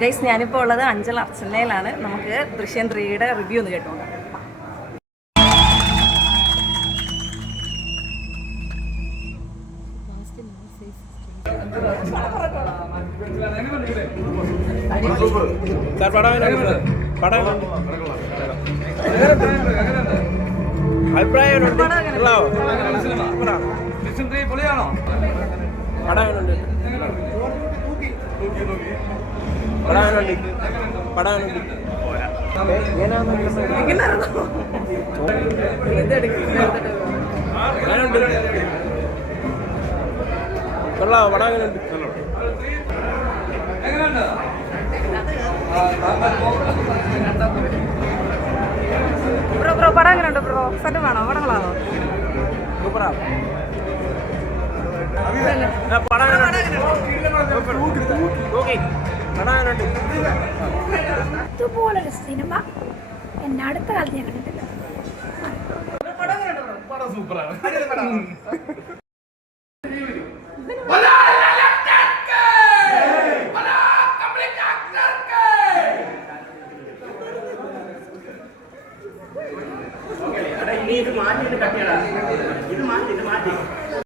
Guys, ഞാനിപ്പോൾ ഉള്ളത് അഞ്ചൽ അർച്ചനയിലാണ്. നമുക്ക് ദൃശ്യം 3യുടെ റിവ്യൂ ഒന്ന് കേട്ടോ. ബ്രോ പടം എങ്ങനെയുണ്ട് ബ്രോ? സെറ്റ് വേണോ? പടങ്ങളാണോ? ഇതുപോലൊരു സിനിമ എന്നെ അടുത്ത കാലത്ത് ഞാൻ കണ്ടിട്ടില്ല. ഇത് മാറ്റി